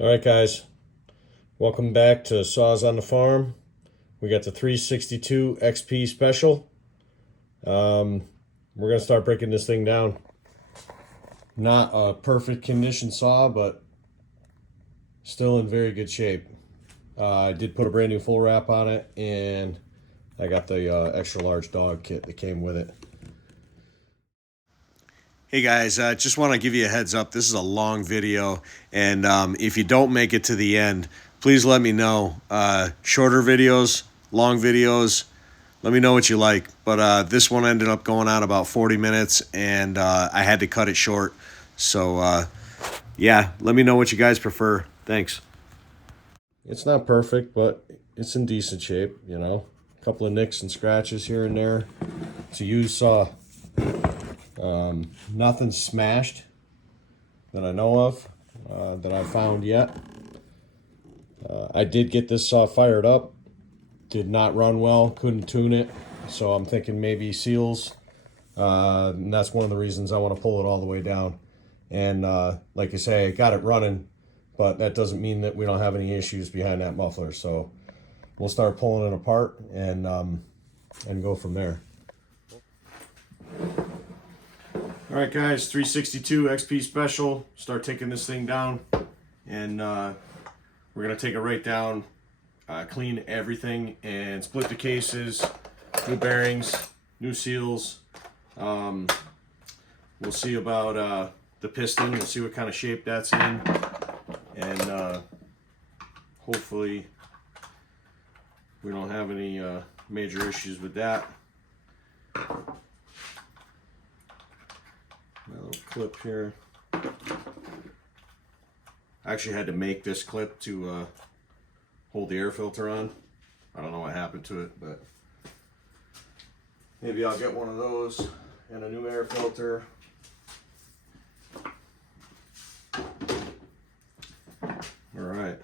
All right, guys, welcome back to Saws on the Farm. We got the 362 XP special. We're going to start breaking this thing down. Not a perfect condition saw, but still in very good shape. I did put a brand new full wrap on it, and I got the extra large dog kit that came with it. Hey guys, just want to give you a heads up. This is a long video, and if you don't make it to the end, please let me know. Shorter videos, long videos, let me know what you like. But this one ended up going on about 40 minutes, and I had to cut it short. So, yeah, let me know what you guys prefer. Thanks. It's not perfect, but it's in decent shape, you know. A couple of nicks and scratches here and there. It's a used saw. Nothing smashed that I know of, that I found yet. I did get this saw fired up. Did not run well, couldn't tune it. So I'm thinking maybe seals. And that's one of the reasons I want to pull it all the way down. And like I say, I got it running, but that doesn't mean that we don't have any issues behind that muffler. So we'll start pulling it apart and go from there. All right, guys, 362 XP special. Start taking this thing down, and we're gonna take it right down, clean everything, and split the cases, new bearings, new seals. We'll see about the piston. We'll see what kind of shape that's in, and hopefully we don't have any major issues with that. My little clip here. I actually had to make this clip to hold the air filter on. I don't know what happened to it, but maybe I'll get one of those and a new air filter. All right.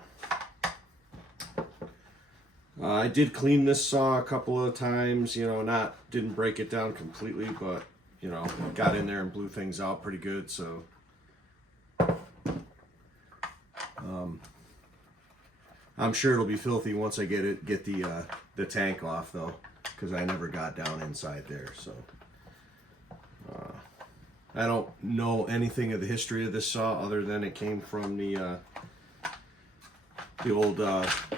I did clean this saw a couple of times, you know, didn't break it down completely, but you know, got in there and blew things out pretty good. So I'm sure it'll be filthy once I get the tank off, though, because I never got down inside there. So I don't know anything of the history of this saw other than it came from the old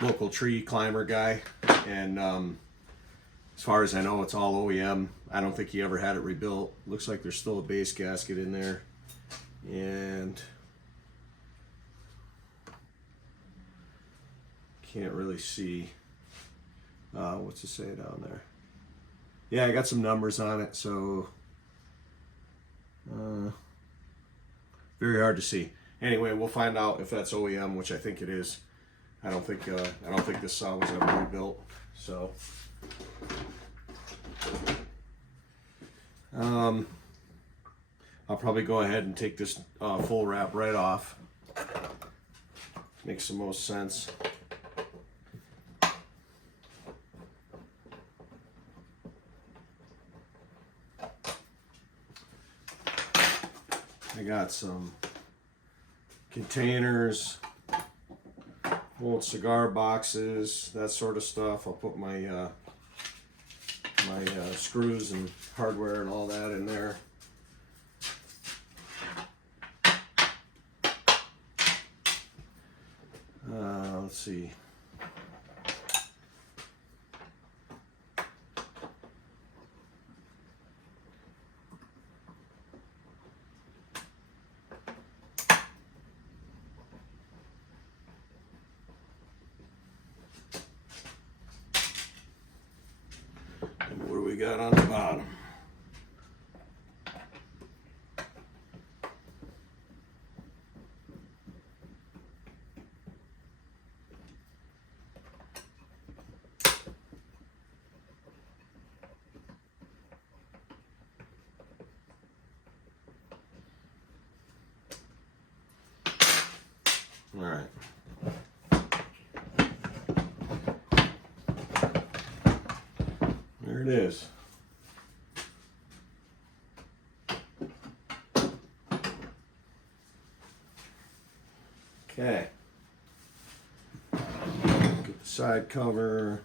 local tree climber guy, and as far as I know, it's all OEM. I don't think he ever had it rebuilt. Looks like there's still a base gasket in there. And can't really see. What's it say down there? Yeah, I got some numbers on it, so very hard to see. Anyway, we'll find out if that's OEM, which I think it is. I don't think this saw was ever rebuilt. So I'll probably go ahead and take this full wrap right off. Makes the most sense. I got some containers, old cigar boxes, that sort of stuff. I'll put my screws and hardware and all that in there. Let's see. And what do we got on the bottom? All right. There it is. Okay. side cover.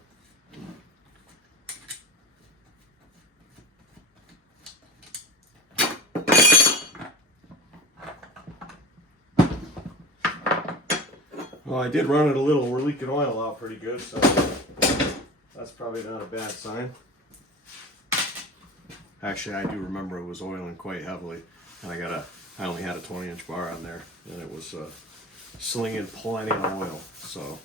Well, I did run it a little. We're leaking oil out pretty good, so that's probably not a bad sign. Actually, I do remember it was oiling quite heavily, and I only had a 20-inch bar on there, and it was slinging plenty of oil. So,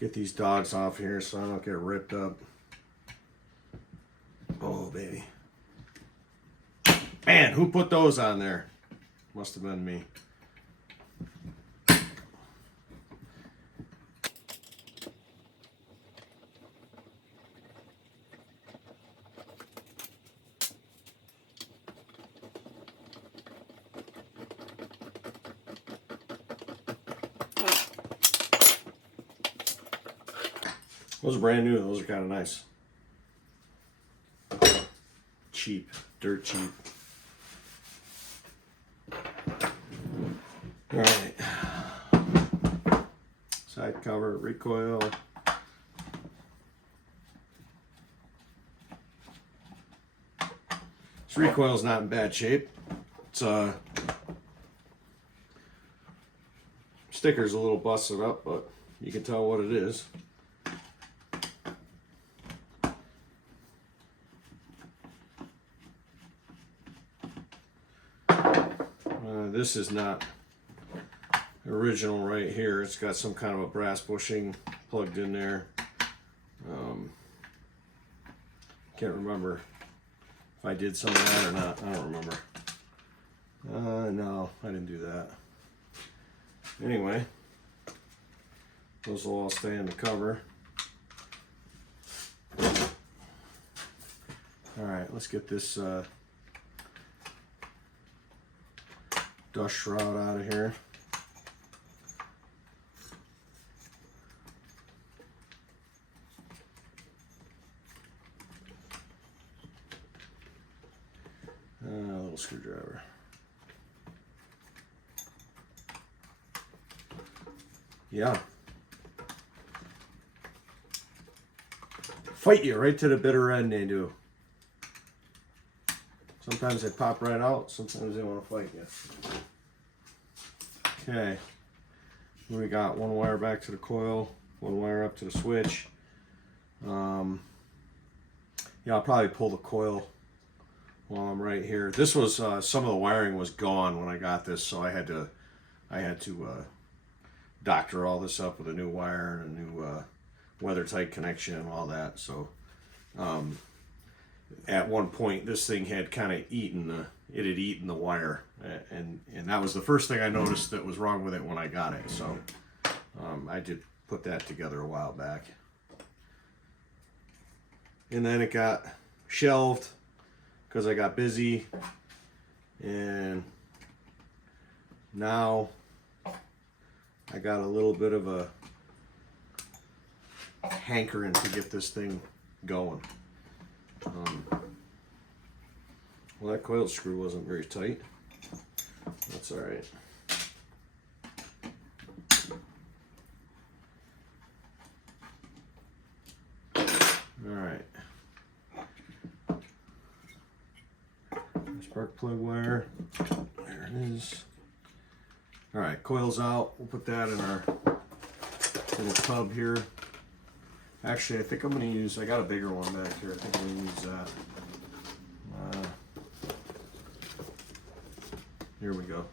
get these dogs off here so I don't get ripped up. Oh, baby. Man, who put those on there? Must have been me. Those are brand new. Those are kind of nice. Cheap. Dirt cheap. Alright. Side cover, recoil. This recoil's not in bad shape. It's sticker's a little busted up, but you can tell what it is. This is not original right here. It's got some kind of a brass bushing plugged in there. Can't remember if I did some of that or not. I don't remember. No, I didn't do that. Anyway, those will all stay in the cover. Alright, let's get this dust shroud out of here. A little screwdriver. Yeah. Fight you right to the bitter end, they do. Sometimes they pop right out, sometimes they want to fight you. Okay, we got one wire back to the coil, one wire up to the switch. Yeah, I'll probably pull the coil while I'm right here. This was some of the wiring was gone when I got this, so I had to doctor all this up with a new wire and a new weather tight connection and all that. So at one point this thing had kind of eaten the wire, and that was the first thing I noticed that was wrong with it when I got it. So I did put that together a while back, and then it got shelved because I got busy, and now I got a little bit of a hankering to get this thing going. Well, that coil screw wasn't very tight. That's all right. All right. Spark plug wire. There it is. All right, coil's out. We'll put that in our little tub here. Actually, I think I'm going to use, I got a bigger one back here. I think I'm going to use that. Here we go.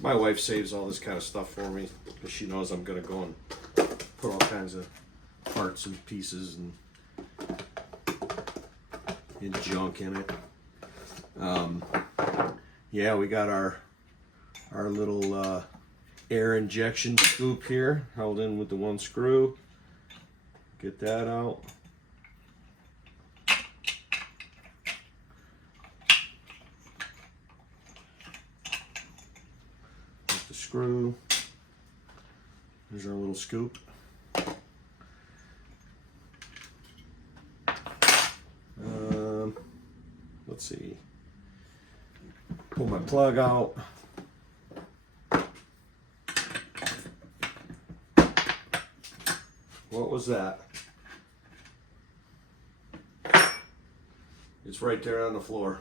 My wife saves all this kind of stuff for me because she knows I'm going to go and put all kinds of parts and pieces and junk in it. Yeah, we got our little air injection scoop here, held in with the one screw. Get that out. With the screw. There's our little scoop. Let's see. Pull my plug out. What was that? It's right there on the floor.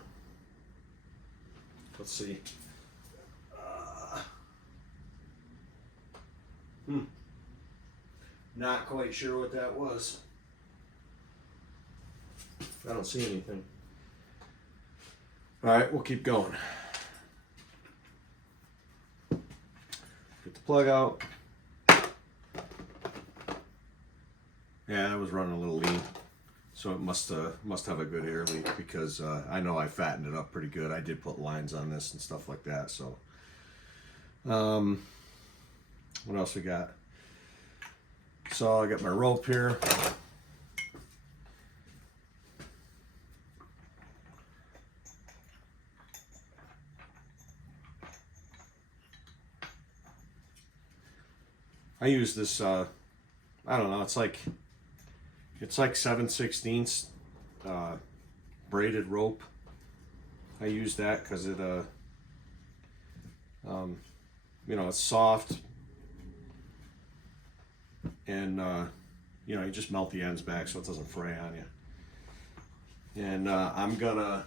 Let's see. Not quite sure what that was. I don't see anything. All right, we'll keep going. Get the plug out. Yeah, that was running a little lean, so it must have a good air leak, because I know I fattened it up pretty good. I did put lines on this and stuff like that. So, what else we got? So I got my rope here. I use this, I don't know, it's like 7/16 braided rope. I use that because it, you know, it's soft, and you know, you just melt the ends back so it doesn't fray on you. And I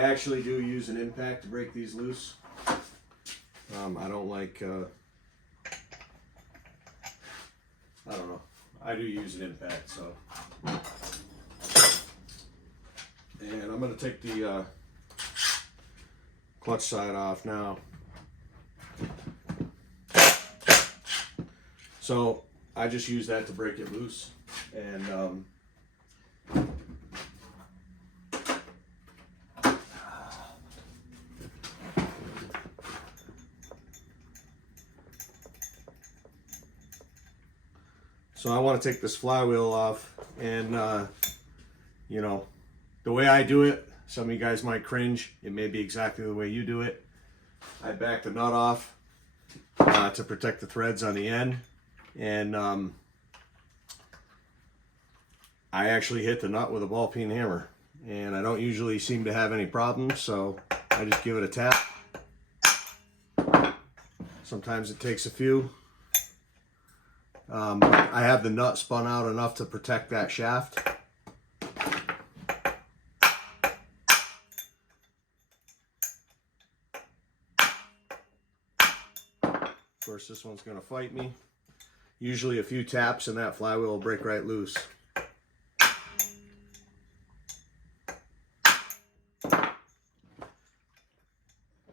actually do use an impact to break these loose. I don't like, I don't know. I do use an impact, so. And I'm going to take the clutch side off now. So I just use that to break it loose. And so I want to take this flywheel off, and you know, the way I do it, some of you guys might cringe. It may be exactly the way you do it. I back the nut off to protect the threads on the end, and I actually hit the nut with a ball peen hammer, and I don't usually seem to have any problems, so I just give it a tap. Sometimes it takes a few. I have the nut spun out enough to protect that shaft. Of course, this one's going to fight me. Usually a few taps and that flywheel will break right loose.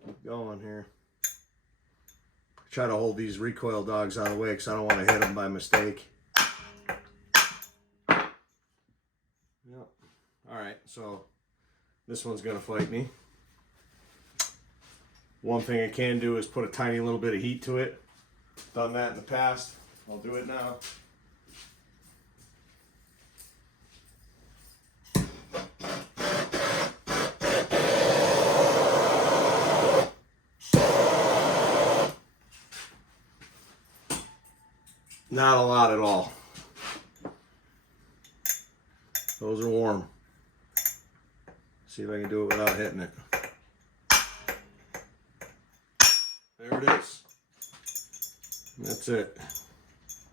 Keep going here. Try to hold these recoil dogs out of the way because I don't want to hit them by mistake. Yep. Alright, so this one's going to fight me. One thing I can do is put a tiny little bit of heat to it. Done that in the past. I'll do it now. Not a lot at all. Those are warm. See if I can do it without hitting it. There it is. That's it.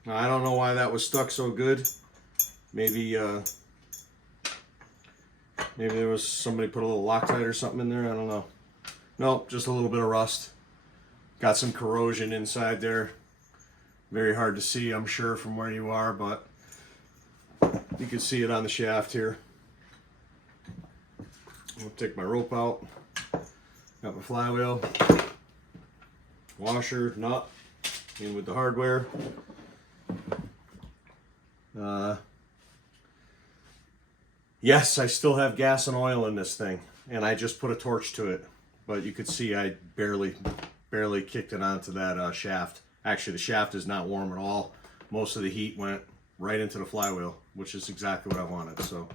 Now, I don't know why that was stuck so good. Maybe maybe there was somebody put a little Loctite or something in there. I don't know. Nope, just a little bit of rust. Got some corrosion inside there. Very hard to see, I'm sure, from where you are, but you can see it on the shaft here. I'll take my rope out. Got my flywheel, washer, nut, in with the hardware. Yes, I still have gas and oil in this thing, and I just put a torch to it, but you could see I barely kicked it onto that shaft. Actually, the shaft is not warm at all. Most of the heat went right into the flywheel, which is exactly what I wanted. So,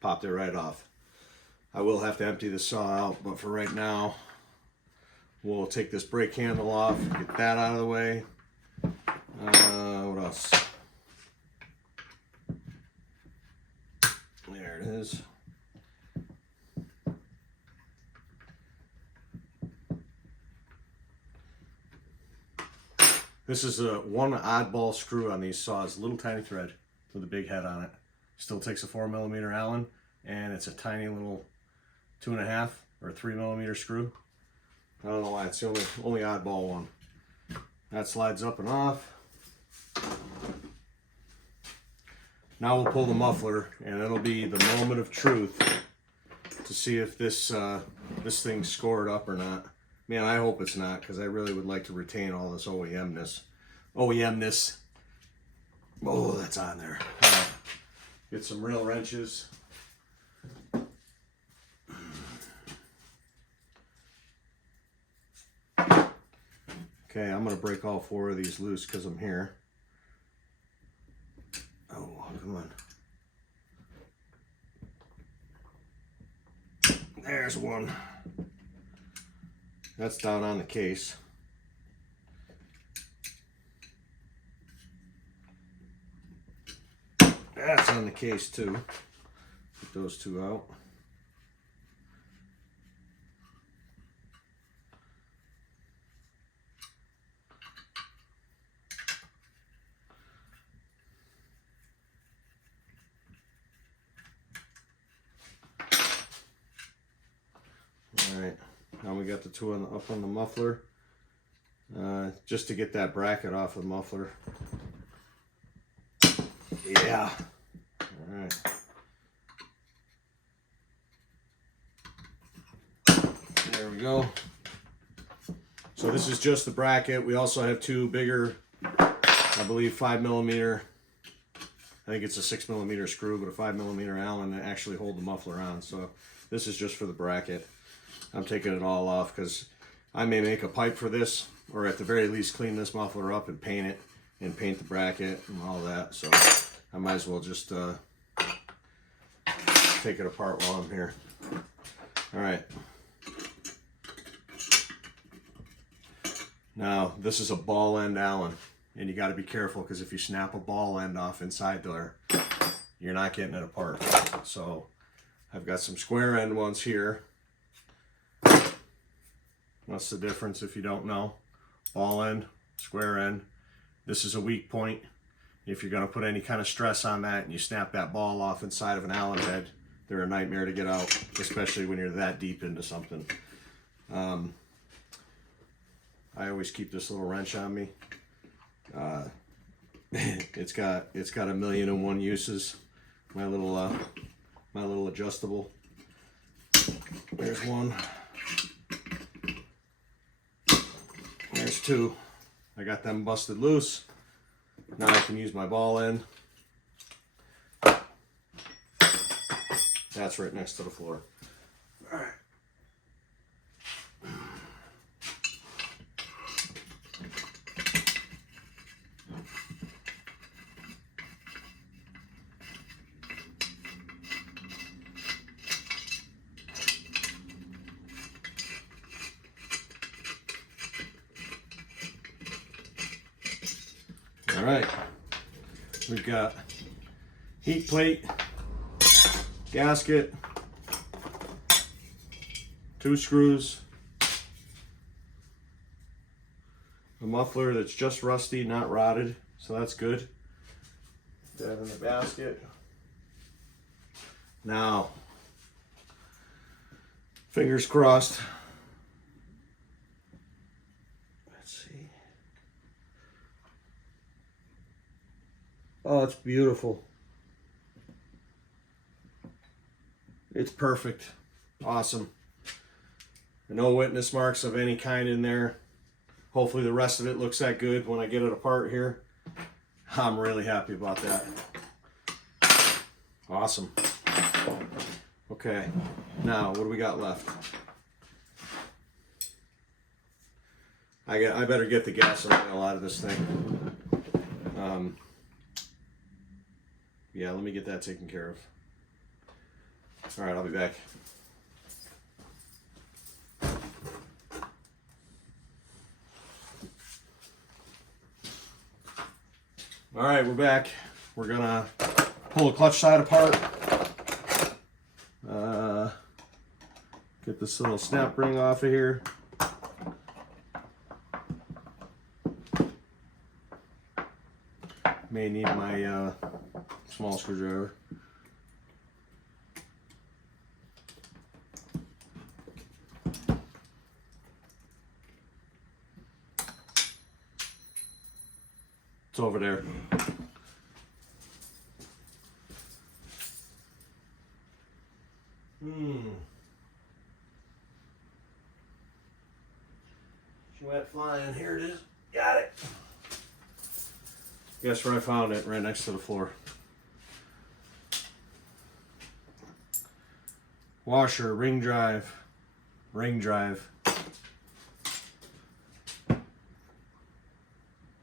popped it right off. I will have to empty the saw out, but for right now, we'll take this brake handle off, get that out of the way. What else? There it is. This is a one oddball screw on these saws, little tiny thread with a big head on it. Still takes a 4mm Allen, and it's a tiny little 2.5 or 3mm screw. I don't know why, it's the only oddball one. That slides up and off. Now we'll pull the muffler, and it'll be the moment of truth to see if this thing's scored up or not. Man, I hope it's not, because I really would like to retain all this OEM-ness. Oh, that's on there. Get some real wrenches. Okay, I'm going to break all 4 of these loose because I'm here. Oh, come on. There's one. That's down on the case. That's on the case too. Put those 2 out. Alright, now we got the 2 up on the muffler. Just to get that bracket off of the muffler. Yeah. Alright. There we go. So this is just the bracket. We also have 2 bigger, I believe 5mm. I think it's a 6mm screw, but a 5mm Allen that actually hold the muffler on. So this is just for the bracket. I'm taking it all off because I may make a pipe for this, or at the very least clean this muffler up and paint it, and paint the bracket and all that. So I might as well just take it apart while I'm here. All right. Now this is a ball end Allen, and you got to be careful because if you snap a ball end off inside there, you're not getting it apart. So I've got some square end ones here. What's the difference if you don't know? Ball end, square end. This is a weak point. If you're going to put any kind of stress on that and you snap that ball off inside of an Allen head, they're a nightmare to get out, especially when you're that deep into something. I always keep this little wrench on me. It's got 1,000,001 uses. My little adjustable. There's one. There's 2. I got them busted loose. Now I can use my ball end. That's right next to the floor. All right. All right, we've got heat plate, gasket, 2 screws, a muffler that's just rusty, not rotted, so that's good. Put that in the basket. Now, fingers crossed. Oh, it's beautiful. It's perfect. Awesome. No witness marks of any kind in there. Hopefully the rest of it looks that good when I get it apart here. I'm really happy about that. Awesome. Okay, now what do we got left? I better get the gas and oil out of this thing. Yeah, let me get that taken care of. All right, I'll be back. All right, we're back. We're gonna pull the clutch side apart. Get this little snap ring off of here. may need my small screwdriver. It's over there. She went flying. Here it is. Got it. Guess where I found it? Right next to the floor. Washer, ring drive.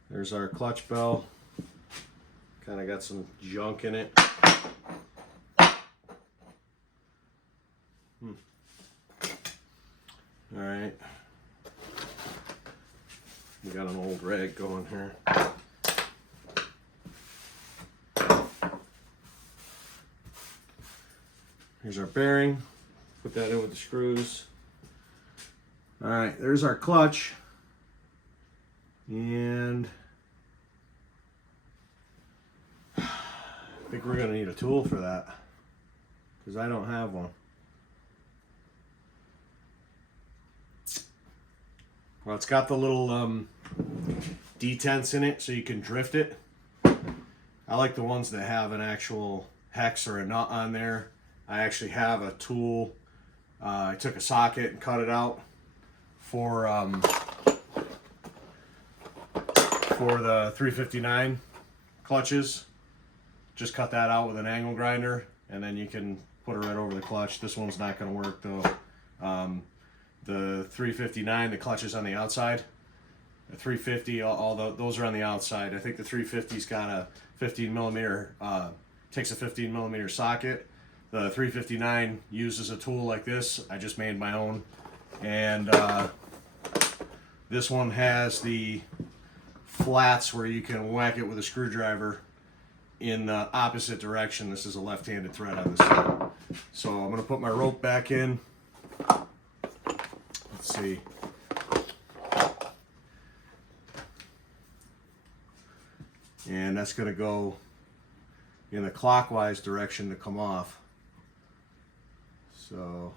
There's our clutch bell. Kind of got some junk in it. All right. We got an old rag going here. Here's our bearing. Put that in with the screws. All right, there's our clutch. And I think we're gonna need a tool for that because I don't have one. Well, it's got the little detents in it so you can drift it. I like the ones that have an actual hex or a nut on there. I actually have a tool. I took a socket and cut it out for the 359 clutches. Just cut that out with an angle grinder and then you can put it right over the clutch. This one's not going to work though. The 359, the clutch is on the outside. The 350, those are on the outside. I think the 350's got a 15 millimeter, takes a 15 millimeter socket. The 359 uses a tool like this. I just made my own. And this one has the flats where you can whack it with a screwdriver in the opposite direction. This is a left-handed thread on this side. So I'm gonna put my rope back in. Let's see. And that's gonna go in the clockwise direction to come off. So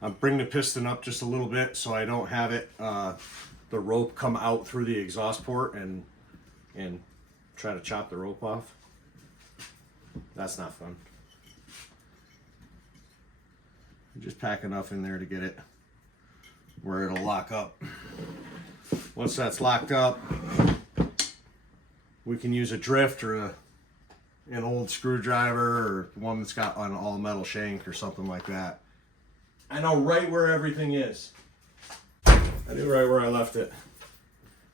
I'm bringing the piston up just a little bit so I don't have it, the rope come out through the exhaust port and try to chop the rope off. That's not fun. Just pack enough in there to get it where it'll lock up. Once that's locked up, we can use a drift or an old screwdriver or one that's got an all metal shank or something like that. I know right where everything is. I knew right where I left it.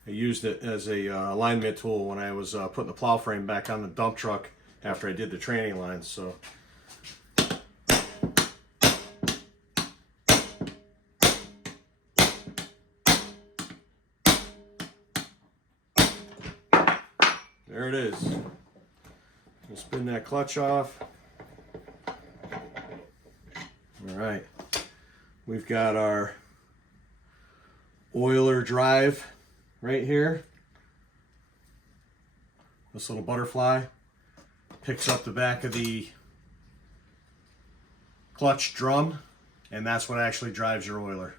I used it as a alignment tool when I was putting the plow frame back on the dump truck after I did the training lines. So there it is. We'll spin that clutch off. All right, we've got our oiler drive right here. This little butterfly picks up the back of the clutch drum, and that's what actually drives your oiler.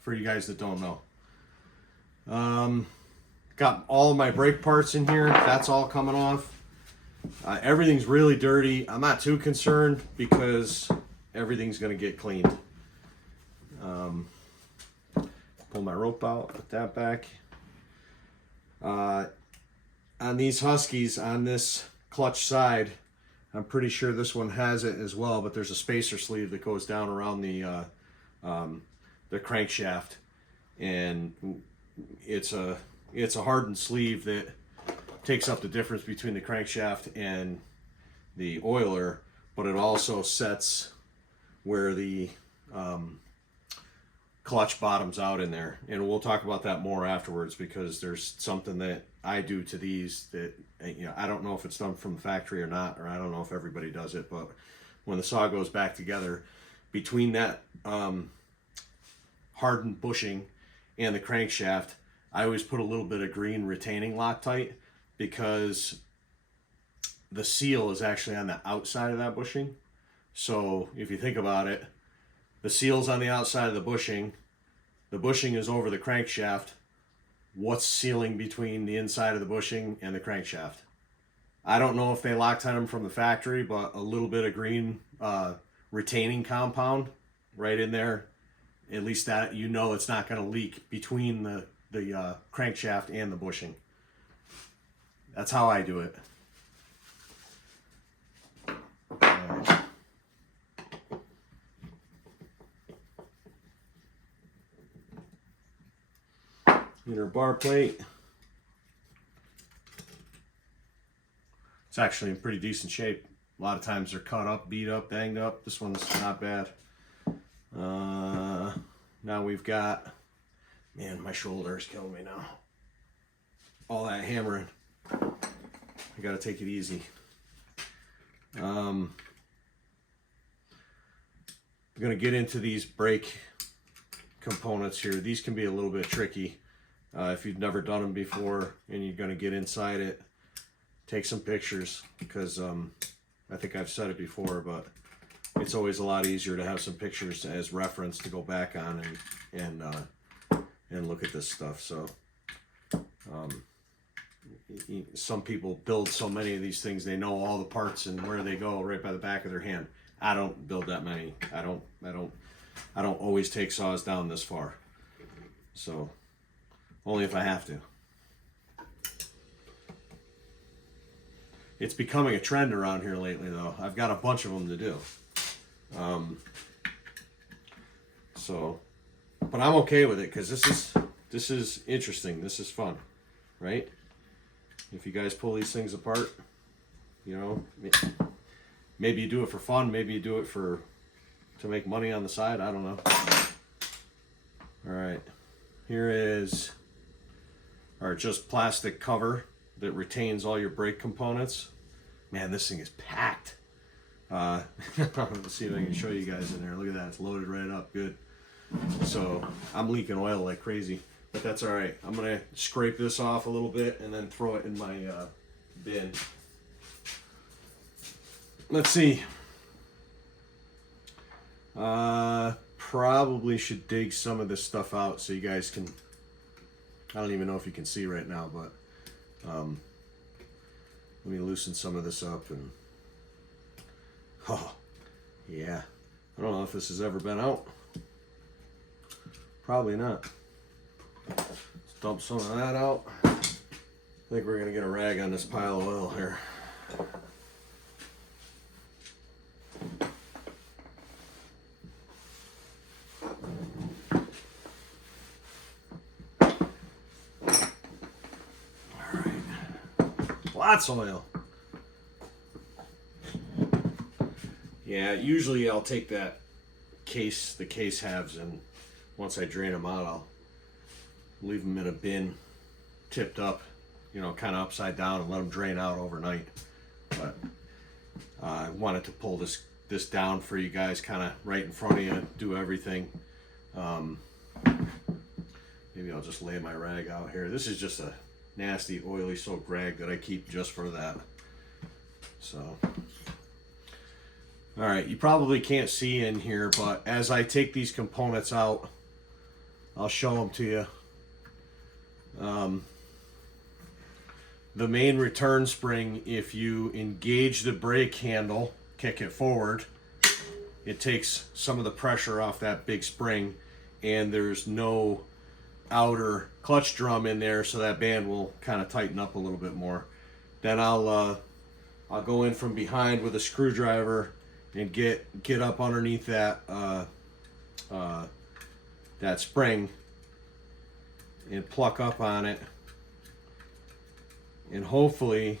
For you guys that don't know. Got all of my brake parts in here. That's all coming off. Everything's really dirty. I'm not too concerned because everything's going to get cleaned. Pull my rope out, put that back. On these Huskies, on this clutch side, I'm pretty sure this one has it as well, but there's a spacer sleeve that goes down around the crankshaft, and it's a hardened sleeve that takes up the difference between the crankshaft and the oiler, but it also sets where the clutch bottoms out in there. And we'll talk about that more afterwards because there's something that I do to these that, you know, I don't know if it's done from the factory or not, or I don't know if everybody does it, but when the saw goes back together, between that hardened bushing and the crankshaft, I always put a little bit of green retaining Loctite, because the seal is actually on the outside of that bushing. So if you think about it, the seal's on the outside of the bushing is over the crankshaft. What's sealing between the inside of the bushing and the crankshaft? I don't know if they Loctite them from the factory, but a little bit of green retaining compound right in there, at least that you know it's not going to leak between the crankshaft and the bushing. That's how I do it. Right. Inner bar plate. It's actually in pretty decent shape. A lot of times they're cut up, beat up, banged up. This one's not bad. Now we've got, man, my shoulder is killing me now. All that hammering. I gotta take it easy. I'm gonna get into these brake components here. These can be a little bit tricky. If you've never done them before and you're gonna get inside it, take some pictures, because I think I've said it before, but it's always a lot easier to have some pictures as reference to go back on and look at this stuff. So some people build so many of these things, they know all the parts and where they go right by the back of their hand. I don't build that many. I don't always take saws down this far. So only if I have to. It's becoming a trend around here lately, though. I've got a bunch of them to do. But I'm okay with it, because this is interesting. This is fun, right? If you guys pull these things apart, you know, maybe you do it for fun, maybe you do it to make money on the side. I don't know. All right, here is our just plastic cover that retains all your brake components. Man, this thing is packed. Let's see if I can show you guys in there. Look at that, it's loaded right up, good. So I'm leaking oil like crazy, but that's all right. I'm gonna scrape this off a little bit and then throw it in my bin. Let's see. Probably should dig some of this stuff out so you guys can, I don't even know if you can see right now, but let me loosen some of this up. And oh yeah, I don't know if this has ever been out. Probably not. Let's dump some of that out. I think we're gonna get a rag on this pile of oil here. Lots of oil. Yeah, usually I'll take that case, the case halves, and once I drain them out, I'll leave them in a bin, tipped up, you know, kind of upside down, and let them drain out overnight. But I wanted to pull this down for you guys, kind of right in front of you, do everything. Maybe I'll just lay my rag out here. This is just a nasty oily soaked rag that I keep just for that. So all right, you probably can't see in here, but as I take these components out, I'll show them to you. The main return spring, if you engage the brake handle, kick it forward, it takes some of the pressure off that big spring, and there's no outer clutch drum in there, so that band will kind of tighten up a little bit more. Then I'll go in from behind with a screwdriver and get up underneath that that spring and pluck up on it, and hopefully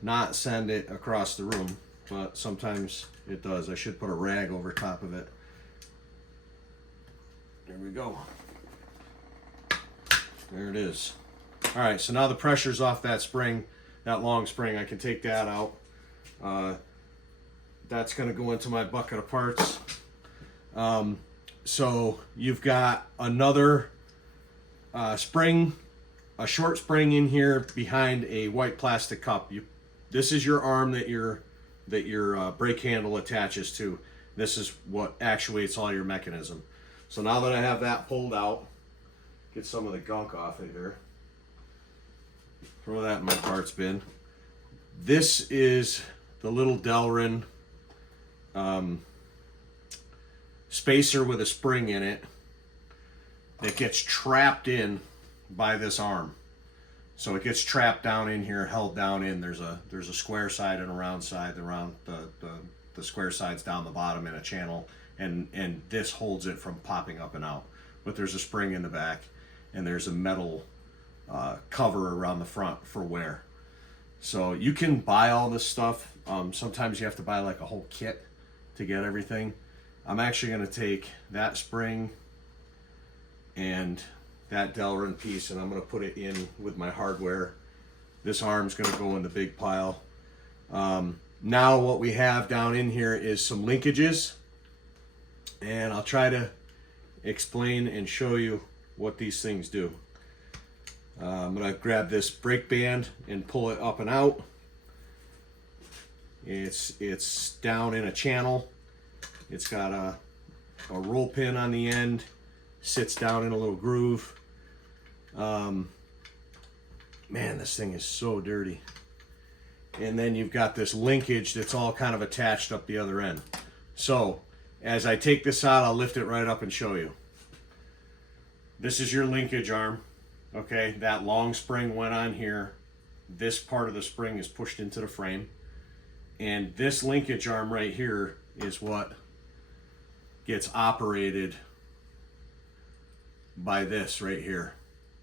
not send it across the room, but sometimes it does. I should put a rag over top of it. There we go. There it is. All right, so now the pressure's off that spring, that long spring. I can take that out. That's going to go into my bucket of parts. So you've got another spring, a short spring in here behind a white plastic cup. This is your arm that your brake handle attaches to. This is what actuates all your mechanism. So now that I have that pulled out, get some of the gunk off of here. Throw that in my parts bin. This is the little Delrin spacer with a spring in it that gets trapped in by this arm. So it gets trapped down in here, held down in. There's a square side and a round side. The square side's down the bottom in a channel, and this holds it from popping up and out. But there's a spring in the back, and there's a metal cover around the front for wear. So you can buy all this stuff. Sometimes you have to buy like a whole kit to get everything. I'm actually going to take that spring and that Delrin piece, and I'm going to put it in with my hardware. This arm's going to go in the big pile. Now what we have down in here is some linkages, and I'll try to explain and show you what these things do. I'm going to grab this brake band and pull it up and out. It's down in a channel. It's got a roll pin on the end, sits down in a little groove. Man, this thing is so dirty. And then you've got this linkage that's all kind of attached up the other end. So as I take this out, I'll lift it right up and show you. This is your linkage arm. Okay, that long spring went on here. This part of the spring is pushed into the frame. And this linkage arm right here is what gets operated by this right here.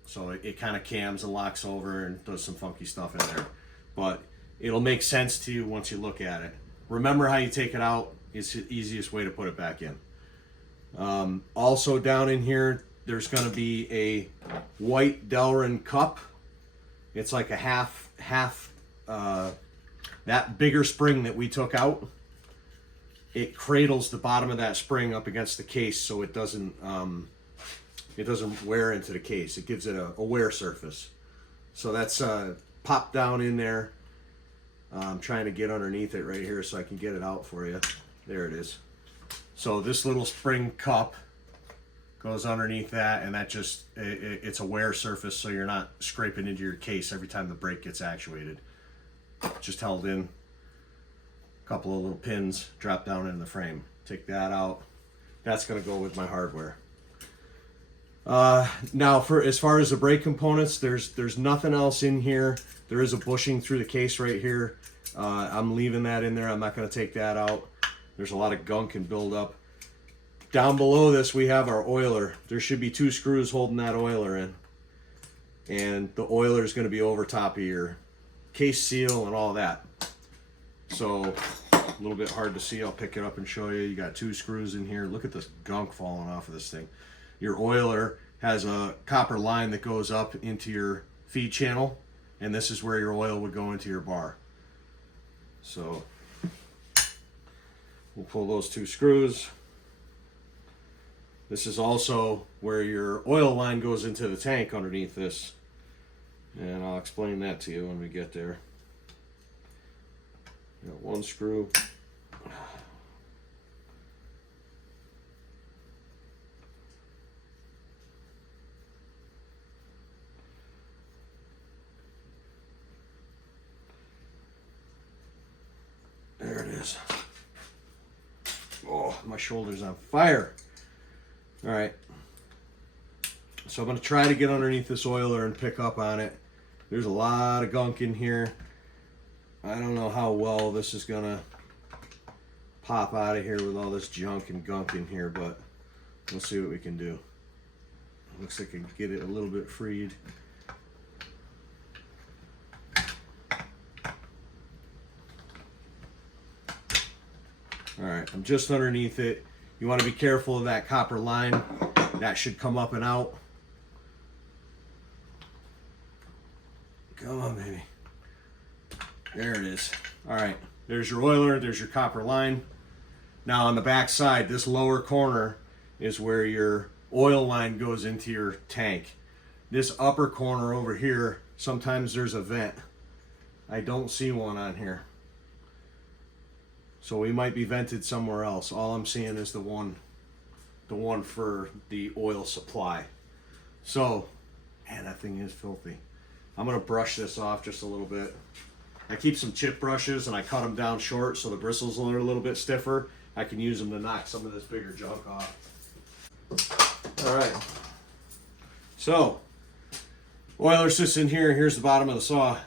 So it kind of cams and locks over and does some funky stuff in there. But it'll make sense to you once you look at it. Remember how you take it out. It's the easiest way to put it back in. Also down in here, there's going to be a white Delrin cup. It's like a half that bigger spring that we took out. It cradles the bottom of that spring up against the case so it doesn't wear into the case. It gives it a wear surface. So that's popped down in there. I'm trying to get underneath it right here so I can get it out for you. There it is. So this little spring cup goes underneath that, and that just it's a wear surface so you're not scraping into your case every time the brake gets actuated. Just held in. A couple of little pins drop down in the frame. Take that out. That's going to go with my hardware. Now, as far as the brake components, there's nothing else in here. There is a bushing through the case right here. I'm leaving that in there. I'm not going to take that out. There's a lot of gunk and buildup. Down below this, we have our oiler. There should be 2 screws holding that oiler in. And the oiler is going to be over top of your case seal and all that. So a little bit hard to see. I'll pick it up and show you. You got 2 screws in here. Look at this gunk falling off of this thing. Your oiler has a copper line that goes up into your feed channel, and this is where your oil would go into your bar. So we'll pull those 2 screws. This is also where your oil line goes into the tank underneath this, and I'll explain that to you when we get there. Got 1 screw. There it is. Oh, my shoulder's on fire. All right. So I'm going to try to get underneath this oiler and pick up on it. There's a lot of gunk in here. I don't know how well this is going to pop out of here with all this junk and gunk in here, but we'll see what we can do. Looks like I can get it a little bit freed. All right, I'm just underneath it. You want to be careful of that copper line. That should come up and out. Come on, baby. There it is. All right, there's your oiler, there's your copper line. Now on the back side, this lower corner is where your oil line goes into your tank. this upper corner over here, sometimes there's a vent. I don't see one on here. So we might be vented somewhere else. All I'm seeing is the one for the oil supply. So, man, that thing is filthy. I'm gonna brush this off just a little bit. I keep some chip brushes and I cut them down short so the bristles are a little bit stiffer. I can use them to knock some of this bigger junk off. All right. So, oiler sits in here. Here's the bottom of the saw.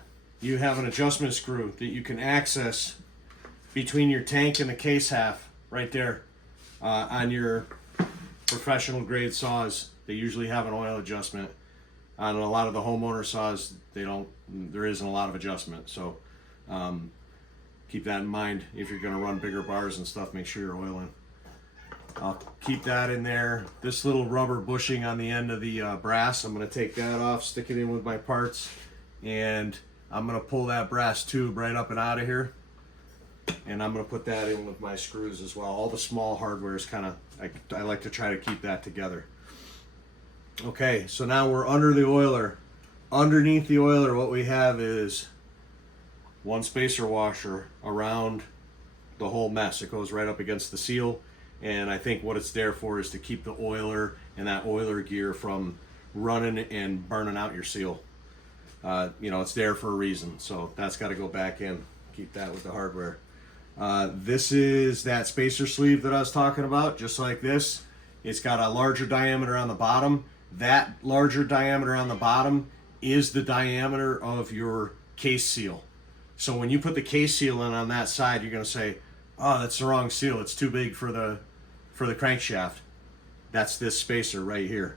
You have an adjustment screw that you can access between your tank and the case half right there. On your professional grade saws, they usually have an oil adjustment. On a lot of the homeowner saws, there isn't a lot of adjustment. So keep that in mind. If you're gonna run bigger bars and stuff, make sure you're oiling. I'll keep that in there. This little rubber bushing on the end of the brass, I'm gonna take that off, stick it in with my parts, and I'm gonna pull that brass tube right up and out of here. And I'm gonna put that in with my screws as well. All the small hardware is kind of, I like to try to keep that together. Okay, so now we're under the oiler. Underneath the oiler, what we have is one spacer washer around the whole mess. It goes right up against the seal, and I think what it's there for is to keep the oiler and that oiler gear from running and burning out your seal. You know, it's there for a reason, so that's got to go back in. Keep that with the hardware. This is that spacer sleeve that I was talking about, just like this. It's got a larger diameter on the bottom. That larger diameter on the bottom is the diameter of your case seal. So when you put the case seal in on that side, you're going to say, oh, that's the wrong seal. It's too big for the crankshaft. That's this spacer right here.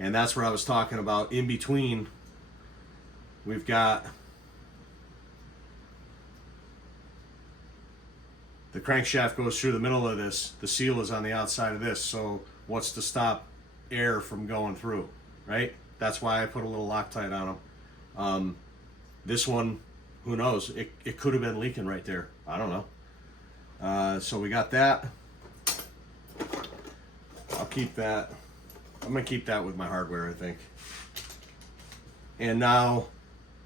And that's where I was talking about. In between, we've got the crankshaft goes through the middle of this. The seal is on the outside of this. So what's to stop air from going through, right? That's why I put a little Loctite on them. This one, who knows? It could have been leaking right there. I don't know. So we got that. I'll keep that. I'm gonna keep that with my hardware, I think. And now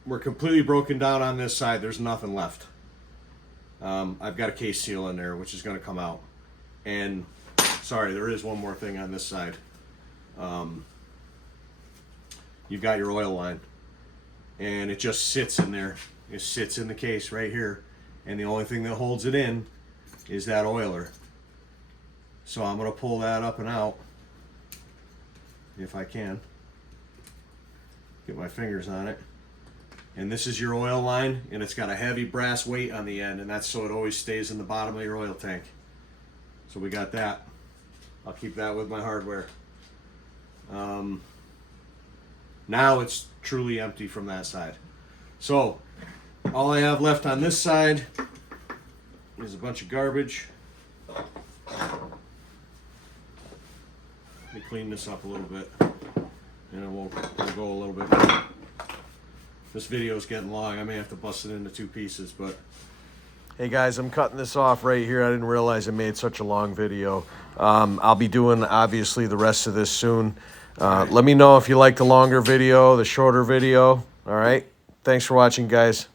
we're completely broken down on this side. There's nothing left. I've got a case seal in there, which is gonna come out. And sorry, there is one more thing on this side. You've got your oil line, and it just sits in there. It sits in the case right here, and the only thing that holds it in is that oiler. So I'm going to pull that up and out if I can. Get my fingers on it. And this is your oil line, and it's got a heavy brass weight on the end, and that's so it always stays in the bottom of your oil tank. So we got that. I'll keep that with my hardware. Now it's truly empty from that side. So all I have left on this side is a bunch of garbage. Let me clean this up a little bit, and we'll go a little bit more. This video is getting long. I may have to bust it into two pieces, but hey guys, I'm cutting this off right here. I didn't realize I made such a long video. I'll be doing obviously the rest of this soon. Let me know if you like the longer video, the shorter video. All right. Thanks for watching, guys.